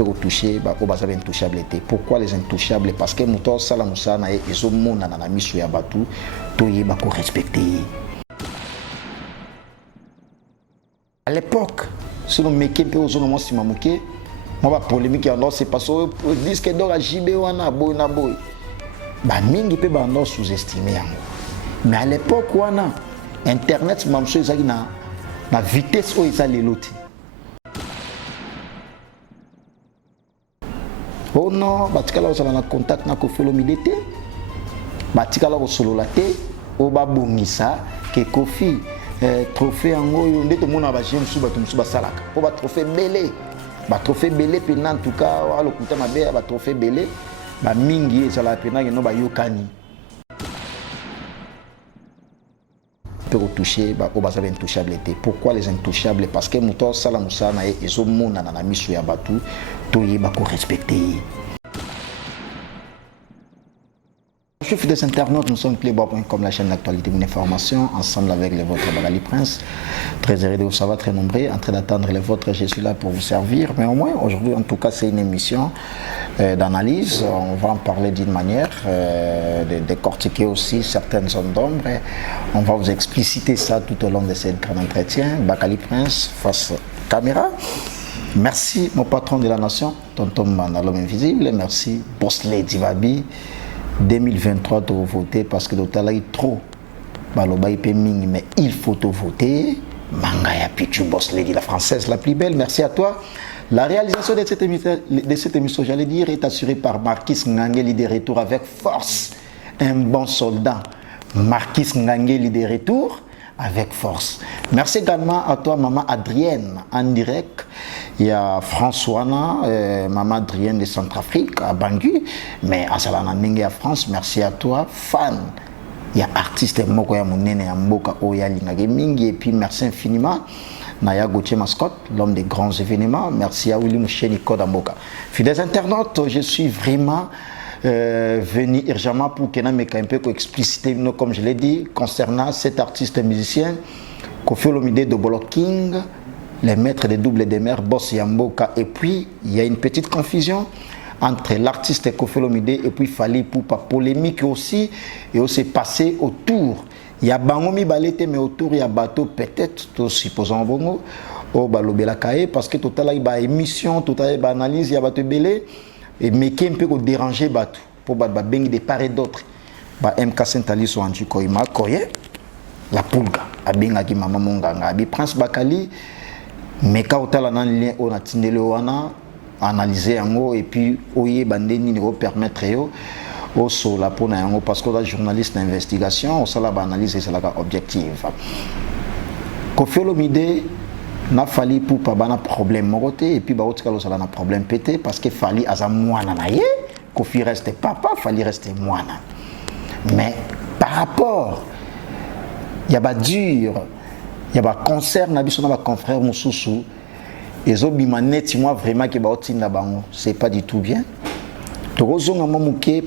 peut retoucher au bazar intouchabilité. Pourquoi les intouchables? Parce que muto sala musana et ezomona na miso ya batu to yeba ko respecter. À l'époque, si on meke pe ozo no si mamuke, moi ba polémique en c'est parce que disque d'or a JB wana boy na boy. Ba mingi pe ba no sous-estimer yango. Mais à l'époque wana internet mamso ezaki na vitesse o ezali loti. Oh non, batikala osala na contact na Koffi Olomide te. Batikala osolola te, o babongisa ke Koffi trophée yango yo nde to mona ba jëm su bato musu basalaka. O ba trophée belé. Ba trophée belé pe en tout cas wala kuta mabe ba trophée belé. Ba mingi ezala pena no ba yokani. Peut retoucher au bazar intouchabilité. Pourquoi les intouchables? Parce que muto sala musana et ezomona na miso ya batu to yeba ko respecter. Chef des internautes, nous sommes Playboy.com, la chaîne d'actualité et d'information, ensemble avec les vôtres Bakali Prince. Très heureux de vous savoir, très nombreux, en train d'attendre les vôtres, je suis là pour vous servir. Mais au moins, aujourd'hui, en tout cas, c'est une émission d'analyse. On va en parler d'une manière, de décortiquer aussi certaines zones d'ombre. On va vous expliciter ça tout au long de cet grand entretien. Bakali Prince face caméra. Merci, mon patron de la nation, Tonton Man, l'homme invisible. Merci, Boss Lady Babi. 2023 tu voter parce que tu as trop mais il faut te voter. Mangaya Pichu Boss Lady, la française la plus belle, merci à toi. La réalisation de cette émission, j'allais dire, est assurée par Marquis Ngangeli de retour avec force. Un bon soldat. Marquis Ngangeli de retour avec force. Merci également à toi, maman Adrienne, en direct. Il y a François, maman Adrienne de Centrafrique, à Bangui, mais à Salana Ningue à France, merci à toi, fan. Il y a artiste Moko ya Mounene ya Mboka Oya Lingage Mingi, et puis merci infiniment. Naya Gauthier Mascotte, l'homme des grands événements. Merci à Willy Moucheni Kodamboka. Fidèles internautes, je suis vraiment venu urgemment pour que nous un peu expliciter, comme je l'ai dit, concernant cet artiste musicien, Koffi Olomide de Bolo King, les maîtres des doubles des mers, Boss Yamboka. Et puis, il y a une petite confusion entre l'artiste Koffi Olomide et puis Fally Ipupa. Polémique aussi, et aussi passé autour. Il y a Bangomi Balete, mais autour, il y a Bateau, peut-être, supposons Bongo, au Balobela Kaye, parce que tout à l'heure, il y a émission, tout à l'heure, il y a analyse, il y a Bateau Belé, et mais qui un peu déranger Bateau, pour bengi de part et d'autre. MK Saint-Ali, soit Anti-Koima, Koye, la Pulga, Abengaki Mama Monganga, Abi Prince Bakali, mais quand on a un lien, on a tindé le wana, analysé en haut, et puis, oye, bandeni, nous permettre, au sol, la peau, parce que la journaliste d'investigation, on s'en a analysé, c'est la objective. Koffi Olomide n'a fallu pour pas un problème moroté, et puis, bah, autre cas, un problème pété, parce que Fally a un moine naïe, Koffi reste papa, Fally reste moine. Mais, par rapport, il y a pas dur, il y a pas concert, il y a pas confrère Moussoussou, et Zobimanet, moi vraiment que c'est pas du tout bien.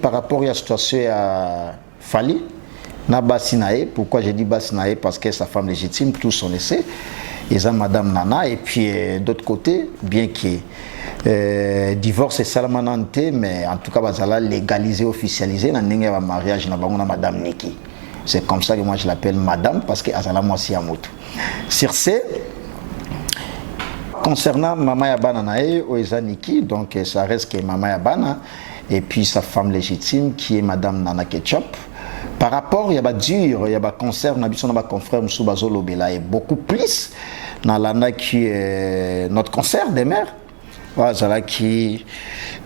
Par rapport à la situation à Fally, pourquoi je dis Basinae? Parce que sa femme légitime, tous on le sait, et ça Madame Nana, et puis d'autre côté, bien que divorce est salamanante, mais en tout cas, va légaliser, officialiser, dans le mariage, na Madame Niki. C'est comme ça que moi je l'appelle Madame, parce que Azala moi si amoto. Sur ce, concernant Mama Yabana Nae, Oeza Niki, donc ça reste que Mama Yabana, et puis sa femme légitime qui est Madame Nana Ketchup. Par rapport, il y a pas dur, il y a pas concert, on a besoin de confrère Moussoubazo Lobela et beaucoup plus dans l'ana qui est notre concert des mères. Voilà qui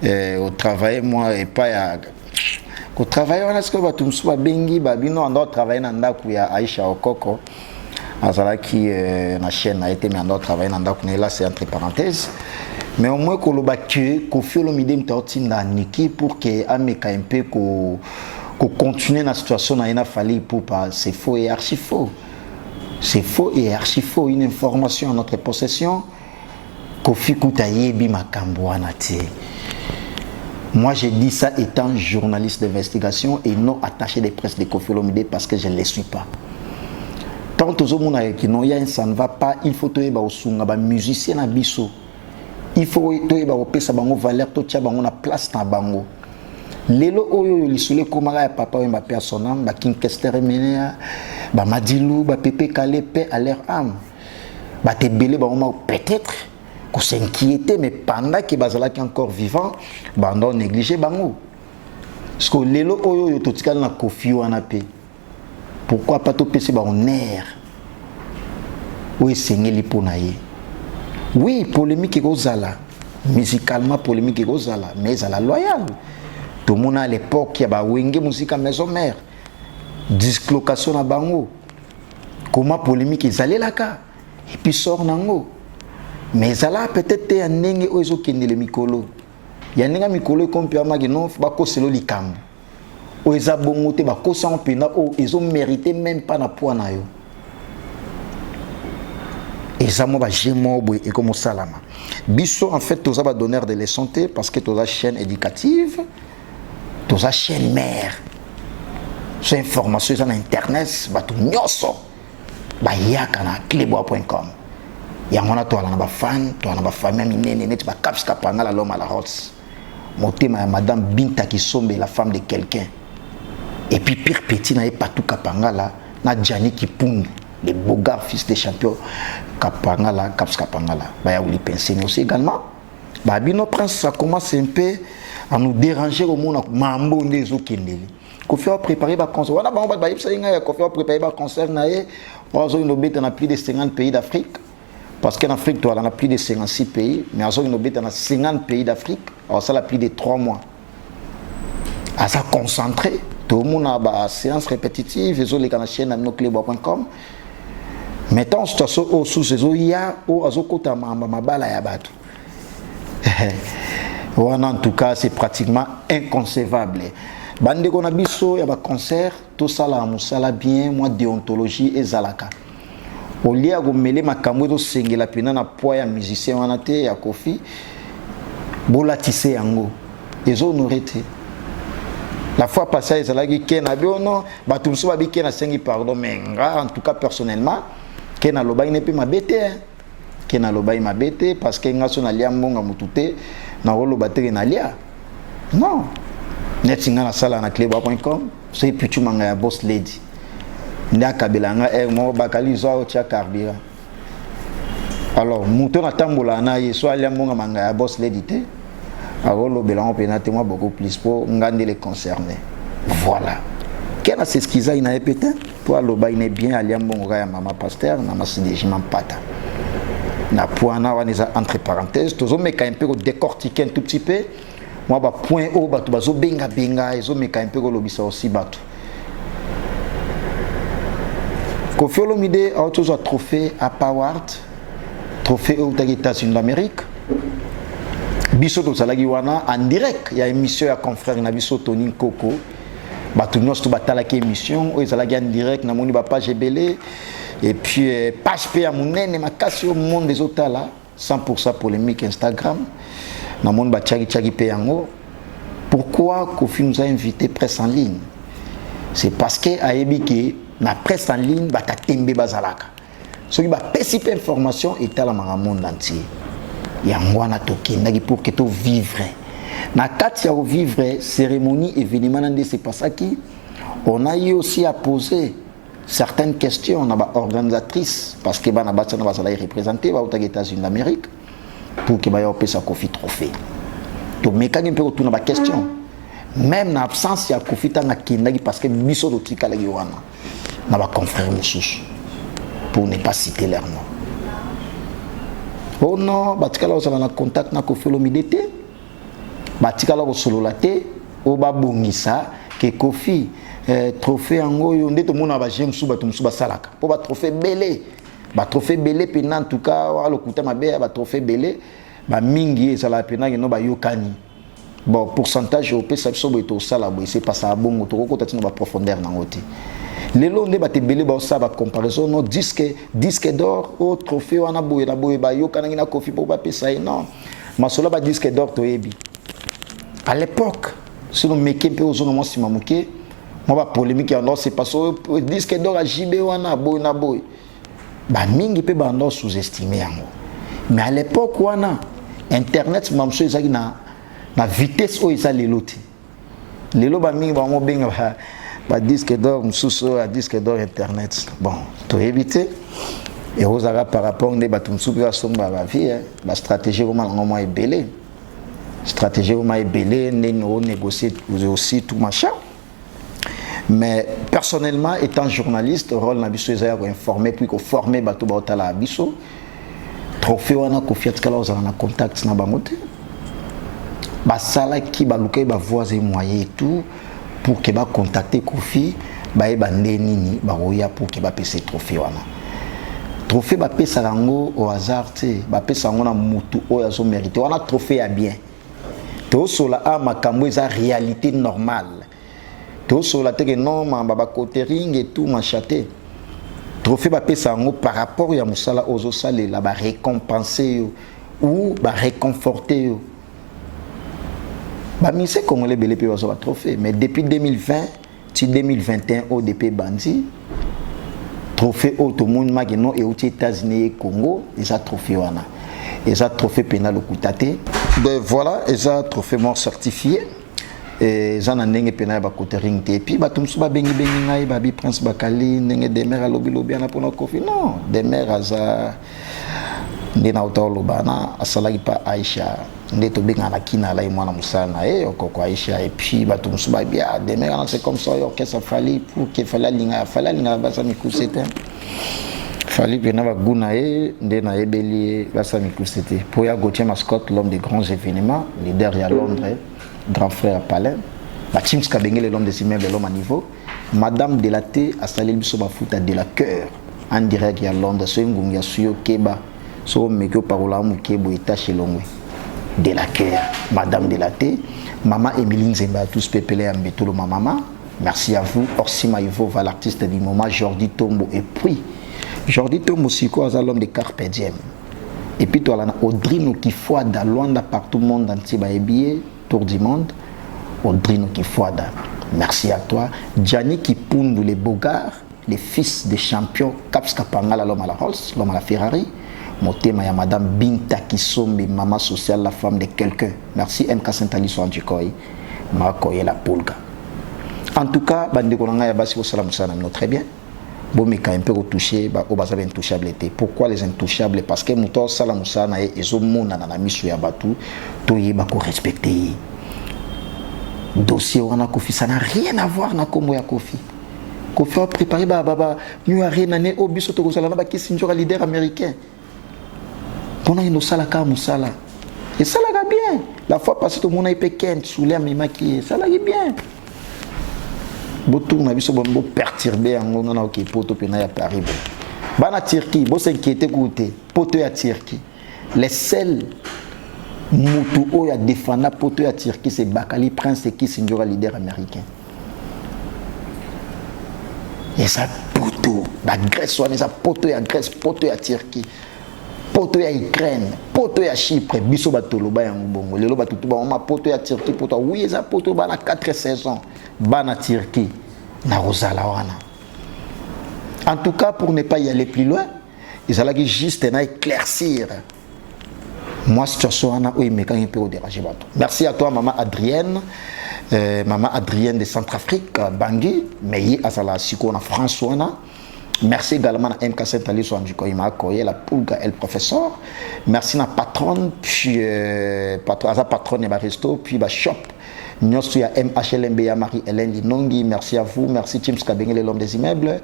au travail moi et pas au travail on a ce que va tout soit bengi babino on doit travailler dans ndaku ya Aisha Okoko. Azala qui la chaîne a été mais on doit travailler dans ndaku là c'est entre parenthèses. Mais au moins, Koffi Olomide mtaotinda Niki pour que ameka un peu qu'on continue la situation na ina Fally Ipupa, c'est faux et archi faux. C'est faux et archi faux. Une information en notre possession, Koffi Koutayebi Makamboana te. Moi, j'ai dit ça étant journaliste d'investigation et non attaché de presse de Koffi Olomide parce que je ne les suis pas. Tant que ça ne va pas, il faut que les musiciens na biso. il faut que ça bango valeur to tia bango na place na bango. Lelo oyo lisule komaka ya papa oyo mbape son âme ba Kinkester Menea ba Madilu ba Pepe Kale paix à leur âme. Ba te belé bango peut-être qu'on s'inquiétait mais pendant que bazala qui encore vivant ba on négligé bango. Parce que lelo oyo to tikala na Kofi wana pe. Pourquoi pas to pesi ba on air. Oui, sengeli ponaye. Oui, polémique est gozala. Musicalement polémique est gozala, mais à la loyale. Tout le monde à l'époque qui a wenge musique à maison mère. Dislocation à bango. Comment polémique ils allaient là-bas. Et puis sort nango. Mais ça peut-être un nenge oizo kende le mikolo. Il y a un mikolo comme Pierre Magino, ba ko selo likam. Oiza bongo te ba ko sans pena o ils ont mérité même pas na poids na yo. Et ça m'a et comme salama. Bisso en fait tous les donneurs de la santé parce que tous la chaîne éducative, tous la chaîne mère. C'est information sur internet, bah tout nyoso. Bah yaka na clebois.com. Ya ngona to ala na ba fan, to ala na ba famille minene net ba caps kapanga la l'homme à la rots. Motema madame Binta Kisombe la femme de quelqu'un. Et puis pire petit na pas tout kapanga là, na Gianni Kipungu. Les beaux gars, fils des champions, Kapangala, Kaps Kapangala. Bah, vous les pensez aussi également. Bah, Bino Prince, ça commence un peu à nous déranger au monde. Mambo des Okindeli. Kofi a préparé un concert. On a préparé un concert. On a plus de 50 pays d'Afrique. Parce qu'en Afrique, on a plus de 56 pays. Mais on a 50 pays d'Afrique. Alors, ça a plus de 3 mois. À ça concentrer. Tout le monde a une séance répétitive. Ils ont les chaînes à noclebois.com. Mettons situation au sous ces oya au azokota mabala ya bato. En tout cas, c'est pratiquement inconcevable. Bande ko na biso ya ba concert, tout ça là musala bien, moi déontologie et zalaka. Au lieu de mêler makambo to sengela pena na poids ya musicien wana te ya Kofi, bola tissé yango. Ezo honorete. La fois passée, ils allaient dire que non, bato muso ba bi ke na sengi pardon mais en tout cas personnellement Kena lobai ne peut m'abêter. Kena lobai m'abêter parce que nga sona lia mbonga mutute na rolo bateri na lia. Non. Netinga na sala na clebois.com, c'est pichu manga ya boss lady. Nda kabelanga mo bakali zo tia karbira. Alors, muto na tambola na yeso alia mbonga manga ya boss lady te. A rolo belango penate moi beaucoup plus pour ngande les concernés. Voilà. Kena c'est ce qu'ils a ina epete pour loba ine bien aliambongo ya mama pasteur na masidejima pata na poana waneza entre parenthèses tozo meka un peu décortiquer un tout petit peu moi ba point o bato bazo benga ezo meka un peu ko lobisa aussi bato Kofi Olomide a autour un trophée à Poward trophée aux États-Unis d'Amérique biso to salagi wana en direct il y a émission ya confrère na biso Tony Koko tout nous tout batala qui émission ils allaient en direct na moni ba page belé et puis page pa munene makasi au monde des autres là 100% polémique Instagram na moni ba tchagi pe yango. Pourquoi Kofi nous a invité presse en ligne? C'est parce que ayebi na presse en ligne ba ta tembe bazalaka ce qui ba pesipe information et la monde entier yango na tokendaki pour que to vivre na kati ya vivre cérémonie événement nande c'est pas ça qui on a eu aussi à poser certaines questions na ba organisatrice parce que bana batana bazala représenter ba aux États-Unis d'Amérique pour que ba yo pesa Kofi trophée to mekani pe ko tuna ba question même na absence ya Kofi tanga kindaki parce que biso do tika la wana na ba confrère mususu pour ne pas citer leur nom. Oh non batikala osala na contact na Kofi Olomide te batikala ko solola te o babongisa ke Kofi trophée yango yo ndeto mona ba jemsu bato musu basalaka po ba trophée belé pena en tout cas wa lokuta mabe ba trophée belé ba mingi ezala pena no ba yokani bon pourcentage au pesa biso boto sala bo c'est pas ça bongo to ko tatina ba profondeur na ngoti lelo nde ba te belé ba sa ba comparaison no disque d'or au trophée wana boye na boye ba yokana na Kofi po ba pesa non masola ba disque d'or to yebi. À l'époque, si nous mettons aux zones où nous moi polémique c'est parce que disque d'or à JB wana boy na boy. Ba mingi pe ba sous-estimé yango. Mais à l'époque wana internet mamso ezaki na vitesse oyo eza lelo te lelo bamingi bango benga ba disque d'or mususu a disque d'or internet bon toyebi te ekozala par rapport nde bato mosusu mpe basomba bavie ba stratégie koma nango mwa ebele stratégie koma ebele ndeni onégocier aussi tout machin. Mais personnellement, étant journaliste, le rôle nabiso est d'informer puis de former bato baotala abiso. Trophée wana Kofi atikala ozala na contact na bangote. Basala ki baluka ba voisin moyen et tout pour que ba contacter Kofi, ba eba ndeni ba roya pour que ba pese trophée wana. Trophée ba pesa rango au hasard te, ba pesa ngo na mutu oyo azo mériter. Wana trophée ya bien. To sola a makambo eza réalité normale. Tout sur la terre non baba cotering et tout machaté trophée ba pesa ngo par rapport ya musala ozo sale la ba récompenser ou ba réconforter ba mise congolais belé pe ba trophée mais depuis 2020 ti 2021 ODP bandi trophée au tout monde mageno et aux États-Unis et Congo et ça trophée wana et ça trophée pénal au koutate donc voilà et ça trophée mort certifié et zana ndenge pena ba cotering te puis bato musu ba bengi ngai ba bi prince bakali ndenge demer alobi lobi ana pona Kofi non demer aza ndena utolo bana asalaki pa Aisha ndeto benga na kina la mwana musana okoko Aisha et puis bato musu ba bia demer c'est comme ça yo que ça fallait pour que fallait linga basa mikusete fallait pena ba guna ndena ebeli basa mikusete pour ya Gauthier Mascotte l'homme des grands événements leader à Londres grand frère Palais, James Kabengele l'homme des immeubles l'homme à niveau, Madame Delaté a salé le biso bafuta de la cœur en direct à Londres, so ngungia suyo keba, so mekyo parola mu kebo itache longwe. De la cœur, Madame Delaté, Maman Émilie Nzemba tous pepele ambetolo ma maman. Merci à vous. Orsima Ivo va l'artiste du moment Jordi Tombo et puis Jordi Tombo siko a l'homme de Carpe Diem. Et puis toi là Audrino qui foi dans loin partout le monde entier ba ebillé tour du monde, Audrino Kifuada, merci à toi. Gianni Kipundu, les Bogards, les fils des champions, Caps Kapangala, l'homme à la Rolls, l'homme à la Ferrari, Motema ya Madame Binta Kisombe, maman sociale, la femme de quelqu'un. Merci MK Saint-Ali Soandjikoy, Makoye la Pulga. En tout cas, Bandekonanga Yabasi Salam Salam, très bien. Bomeka un peu retouché, au bazar intouchabilité. Pourquoi les intouchables? Parce que Moutor Salam Salam et Zomona na mission Yabatu, Toye Bako respecté. Dossier Wana Kofi, ça n'a rien à voir na Kombo ya Kofi. Kofi a préparé Baba, nous a rien à au biso to Salana qui est un leader américain. On a une salaka Moussala. Et ça l'a bien. La fois passée, tout le monde a été Kent, sous l'air, mais maquillé. Ça l'a bien. Botou na biso bombo perturbé en on a OK poto pena ya Paris. Bana Turquie, bo s'inquiéter côté poto ya Turquie. Les seuls mutu o ya défendre poto ya Turquie c'est Bakali Prince qui sera leader américain. Et ça poto, la Grèce on ça poto ya Grèce, poto ya Turquie. Poto ya Ukraine, poto ya Chypre, biso batolo ba yango bongo. Lelo batutu ba ma poto ya Turquie poto oui ça poto ba na 4 saisons. Bana Turquie na Rosala wana. En tout cas pour ne pas y aller plus loin, ils allaient juste na éclaircir. Moi situation wana o imeka un peu au déranger bato. Merci à toi maman Adrienne. Maman Adrienne de Centrafrique, Bangui, mais azala siko na France wana. Merci également à MK Saint-Ali Soandjikoima Koye, la Pulga et le professeur. Merci à patronne, puis patronne et resto, puis shop. Nous à MHLMB à Marie-Hélène Linongi. Merci à vous. Merci James Kabengele, l'homme des immeubles.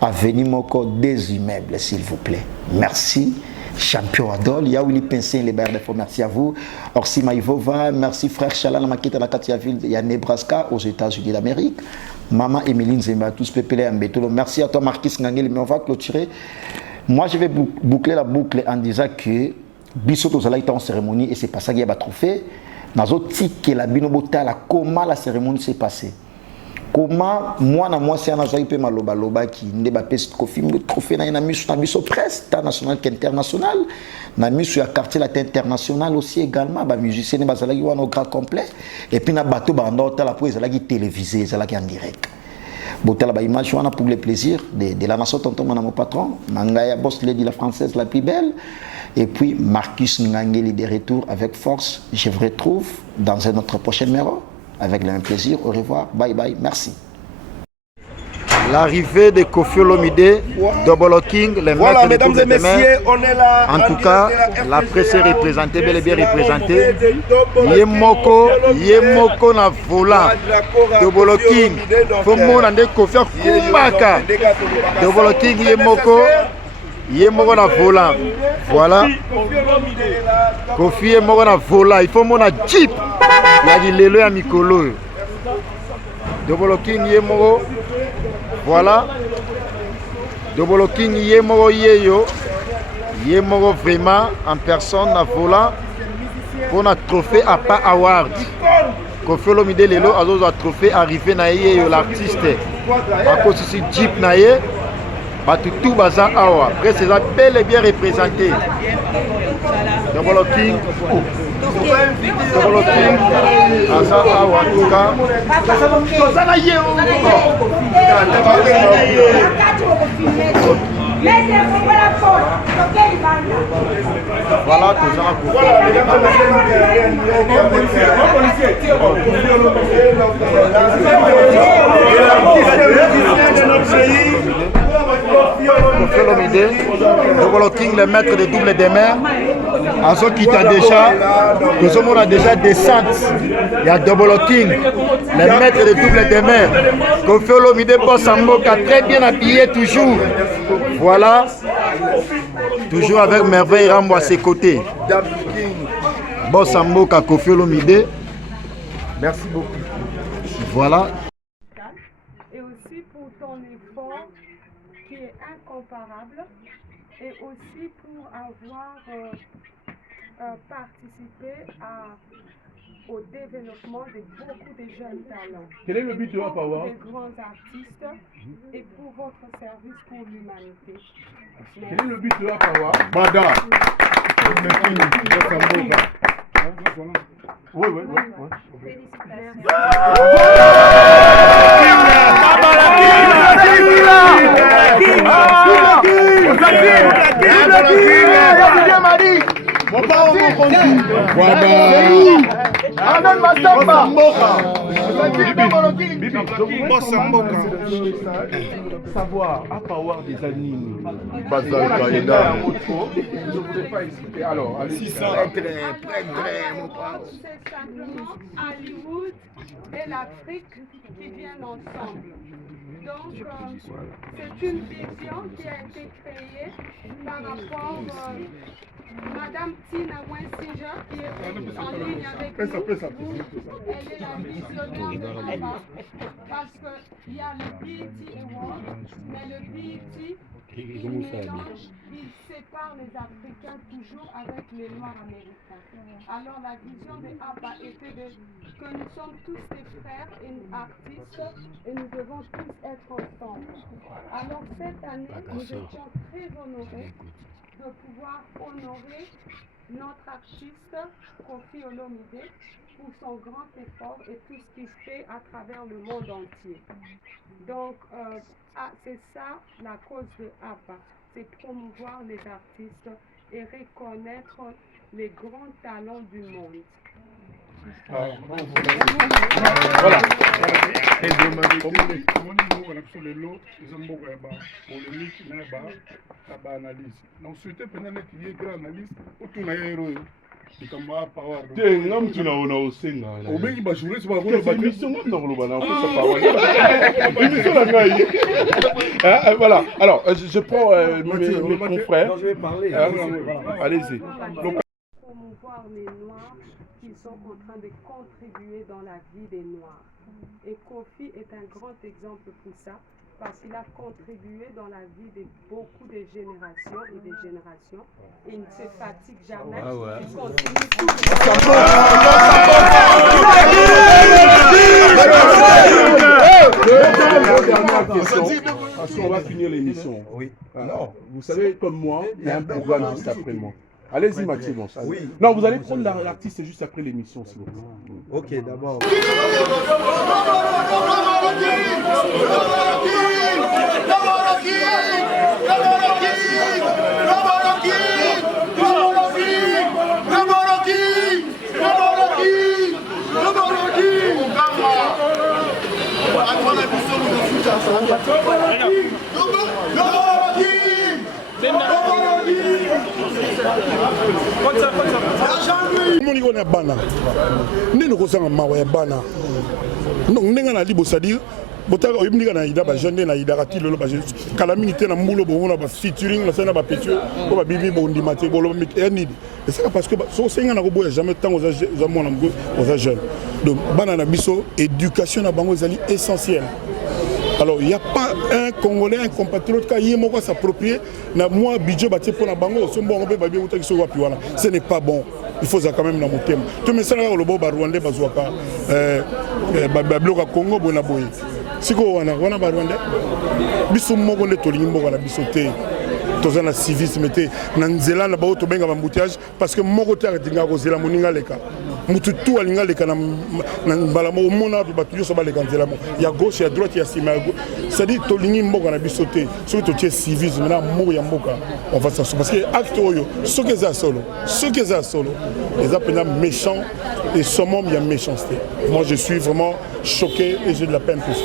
Avenue Moko des immeubles, s'il vous plaît. Merci. Champion Adol, Yaouli Pincin, les Berdes, merci à vous. Orsi Maïvova, merci frère Chalana Makita la Katiaville, il y a Nebraska aux États-Unis d'Amérique. Maman Emeline Zemba, tous pépélés en bétolo. Merci à toi Marquis Ngangeli, mais on va clôturer. Moi je vais boucler la boucle en disant que Bissot aux en cérémonie et c'est pas ça qui a trophée. Dans autres que la binobota, comment la cérémonie s'est passée. Comment moi c'est un agent peu maloba loba qui ne pas pèse trophée na mis sur biso presse national qu'international na mis sur quartier latin international aussi également ba musicien ne bazala qui au grand complet et puis na bateau ba ndota la poésie la qui télévisé ça la qui en direct Botala ba image wana pour le plaisir de la nation tonton mon patron, Mangaya Boss Lady la française la plus belle. Et puis Marcus Ngangeli de retour avec force. Je vous retrouve dans un autre prochain numéro. Avec le même plaisir. Au revoir. Bye bye. Merci. L'arrivée de Kofi Olomide, Double King, les voilà, maîtres mesdames et messieurs, on est là. En tout cas, la presse est représentée, bel et bien représentée. Yemoko na volant. Double King, Fomo nande Kofi Kumbaka. Double King, Yemoko na volant. Voilà. Kofi Yemoko na volant. Il faut mon Jeep. Il y a du lelo à Mikolo. Double King Yemoko. Voilà. Double King Yemoko Yeyo. Yemoko vraiment en personne à volant. Pour un trophée à pas award. Kofi Olomide lelo azo a trophée arrivé na yeyo l'artiste. À cause ici Jeep na ye. Batutu baza awa. Après c'est bel et bien représenté. Double King. Double King. Baza awa en tout cas. Voilà, tout ça. Kofi Olomide, Double King, le maître de double des mers. À ceux qui t'a déjà, nous sommes déjà descente. Il y a Double King, le maître de double des mers. Kofi Olomide, Boss Mboka, très bien habillé toujours. Voilà, toujours avec Merveille Rambo à ses côtés. Boss Mboka, Kofi Olomide. Merci beaucoup. Voilà. Et aussi pour ton effort qui est incomparable et aussi pour avoir participé au développement de beaucoup de jeunes talents. Quel est le but de la Power? Des grands artistes et pour votre service pour l'humanité. Quel est le but de la Power? Bada. Oui, oui, oui. Savoir, à pas avoir des animes. Alors, allez-y. C'est simplement Hollywood et l'Afrique qui viennent ensemble. Donc, c'est une vision qui a été créée par rapport à Madame Tina Wensinger qui est en ligne avec nous. Elle est la visionnaire de là-bas parce qu'il y a le BET Award, mais le BET, il mélange, il sépare les Africains toujours avec les Noirs américains. Alors la vision de ABBA était que nous sommes tous des frères et artistes et nous devons tous être ensemble. Alors cette année, nous étions très honorés de pouvoir honorer notre artiste Kofi Olomide pour son grand effort et tout ce qu'il fait à travers le monde entier. Donc, c'est ça la cause de ABBA, c'est promouvoir les artistes et reconnaître les grands talents du monde. Voilà. Donc, c'était peut-être qu'il y ait grand analyste, autour d'un héros. Voilà, alors je prends mes confrères. Allez-y. Promouvoir les Noirs qui sont en train de contribuer dans la vie des Noirs. Et Kofi est un grand exemple pour ça, parce qu'il a contribué dans la vie de beaucoup de générations et des générations. Et il ne se fatigue jamais. Il continue Parce qu'on va finir l'émission. Oui. Alors, vous savez, comme moi, il y a un programme juste après moi. Allez-y, Mathieu. Bon, Oui. Non, vous allez prendre l'artiste juste après l'émission, s'il vous plaît. Ok, d'abord. moni on a bana ndeno kozanga mawa ya bana donc ndenge na libo c'est-à-dire botaka oyebindika na ida ba jeune na ida kati lolo ba kala mingi te na mbulo bo na ba featuring na sana ba petio ko ba bibi bo ndimate bo lo et c'est parce que so senga na ko boya jamais tant aux mona mgo aux jeunes donc bana na biso éducation na bango ezali essentiel. Alors, il n'y a pas un Congolais, un compatriote qui a s'approprier. Moi, budget bâti pour la bango, ce n'est pas bon. Il faut ça quand même dans mon thème. Tout le monde le bon Rwandais, Bazouaka, Congo, Bonaboy. Si vous avez un Rwandais, Bissou Mogonde Tolimbo, on a bissoté. Tous les civisme étaient dans Nzela, na bao to benga embouteillage parce que Mogote a dinga kozela moninga leka. Mutu tout alinga leka na balamo mona to batuyo so baleka nzela mo. Ya gauche ya droite ya sima. Ça dit to lingi mboka na bisoté. Soki to tie civisme na mo ya mboka. On va ça parce que acte oyo soki za solo, les appels méchants et summum il y a méchanceté. Moi je suis vraiment choqué et j'ai de la peine pour ça.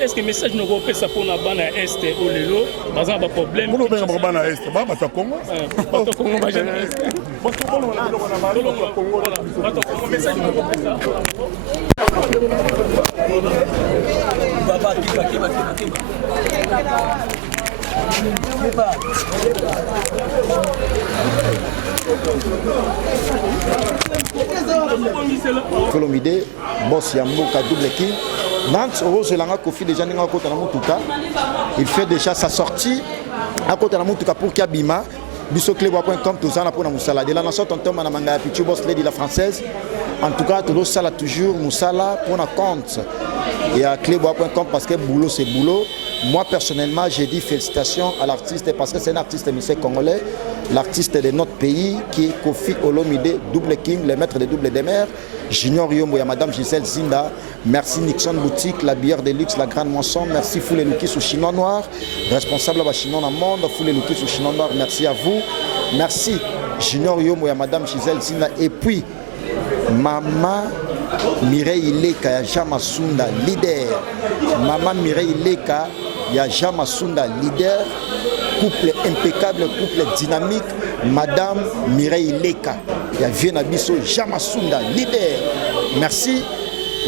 Est-ce que le message ne va pas ça pour la bande à Est ou le lot? Par exemple, un problème. Vous avez un problème à Est, bah, à Congo. Congo, va jamais. Colomide, boss Yamboka double king. Nantes, Rose Langa Kofi déjà n'a pas il fait déjà sa sortie à côté de la Moutuka pour Kabima. Bisocleba.com, tout ça, pour la Moussala. De la nation, tonton, Manamanga, Pichu, boss lady la française. En tout cas, tout ça, toujours Moussala pour la compte. Et à clébois.com parce que boulot, c'est boulot. Moi, personnellement, j'ai dit félicitations à l'artiste parce que c'est un artiste émissé congolais, l'artiste de notre pays qui est Kofi Olomide, double king, le maître des doubles des mers. Junior Yombo et Madame Gisèle Zinda. Merci Nixon Boutique, la bière de luxe, la grande moisson. Merci Foulé Louki sous Chinois Noir, responsable de Chinois dans le monde. Foulé Louki sous Chinois Noir, merci à vous. Merci Junior Yombo et Madame Gisèle Zinda. Et puis, Maman Mireille Leka, Yaja Masunda, leader. Maman Mireille Leka, Yaja Masunda, leader. Couple impeccable, couple dynamique. Madame Mireille Leka, Yaja Nabiso, Jamasunda, leader. Merci.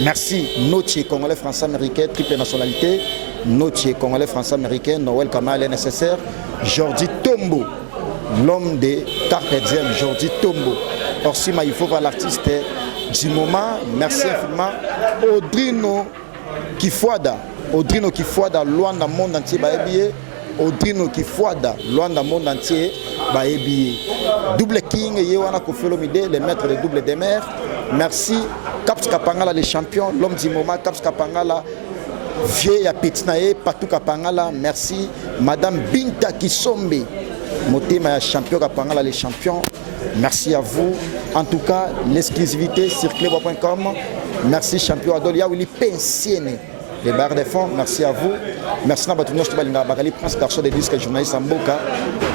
Merci. Notier congolais français-américain, triple nationalité. Notier congolais français-américain, Noël Kamal nécessaire. Jordi Tombo, l'homme de Carpe Diem, Jordi Tombo. Orsima, il faut voir l'artiste du moment. Merci infiniment. Audrino Kifuada, loin dans le monde entier, baébillé. Audrino Kifuada, loin dans le monde entier, baébillé. Double King, Yewana Kofelomide, les maîtres des doubles des mers. Merci. Caps Kapangala, les champions, l'homme du moment, Caps Kapangala. Vieux ya Petinae, Patou Kapangala, merci. Madame Binta Kisombe, Motema ya champion Kapangala, les champions. Merci à vous. En tout cas, l'exclusivité sur clébois.com. Merci champion Adolia Willy Pensiene, les barres de fond. Merci à vous. Merci à Batounos Balinga Bagali, Prince Garçon des disques, journaliste Amboka.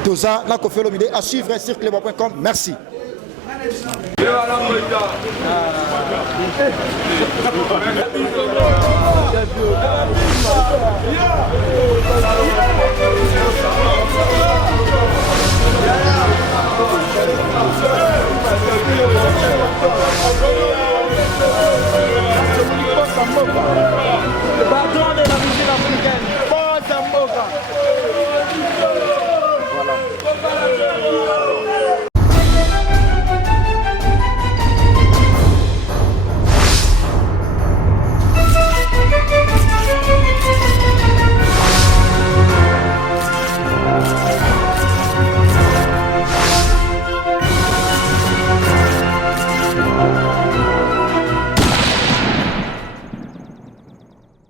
Tout ça, la Kofelomide à suivre sur clébois.com. Merci. Pardon de la musique.